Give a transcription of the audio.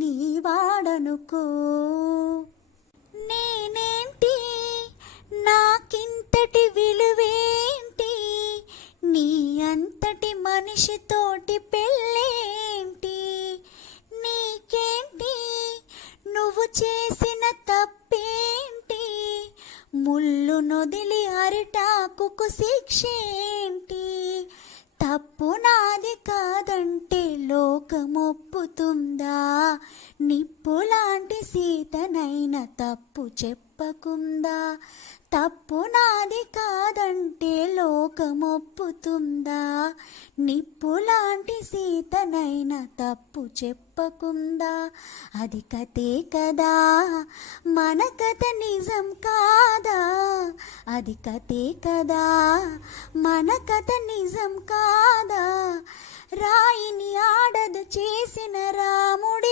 నీ వాడనుకో. నేనేంటి, నాకింతటి విలువేంటి, నీ అంతటి మనిషితోటి పెళ్ళేంటి, నీకేంటి, నువ్వు చేసిన తప్పేంటి, ముళ్ళు నొదిలి అరిటాకుకు శిక్షేంటి, తప్పు నాది కాదంటే లోకమొప్పుతుందా, నిప్పులాంటి సీతనైన తప్పు చెప్పకుందా, తప్పు నాది కాదంటే లోకమొప్పుతుందా, నిప్పులాంటి సీతనైన తప్పు చెప్పకుందా. అది కథే కదా, మన కథ నిజం కాదా, అది కథే కదా, మన కథ నిజం కాదా. రాయిని ఆడదు చేసిన రాముడి